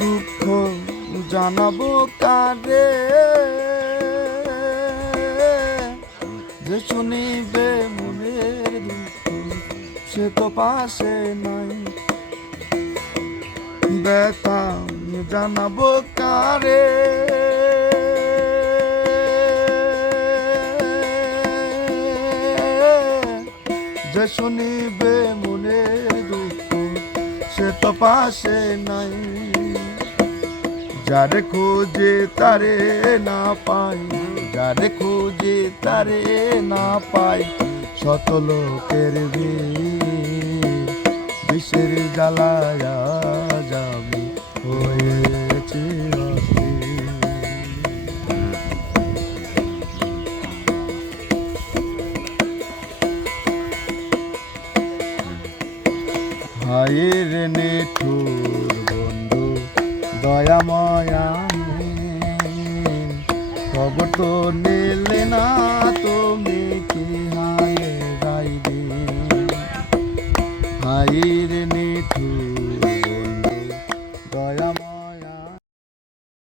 দুঃখ জানাব কারে? যে শুনিবে মনের দুঃখ, সে তো পাশে নাই। ব্যথা জানাব কারে? যে শুনিবে সে তো পাশে নাই। যার খোঁজে তারে না পাই, যার খোঁজে তারে না পাই, শত লোকের বিষের জ্বালায়া ভাইর নেঠুর বন্ধু, দয়াময়া খবর তো নিলে না তুমি কি হায়ে গাই ভাইর হাইর নেঠুর বন্ধু দয়া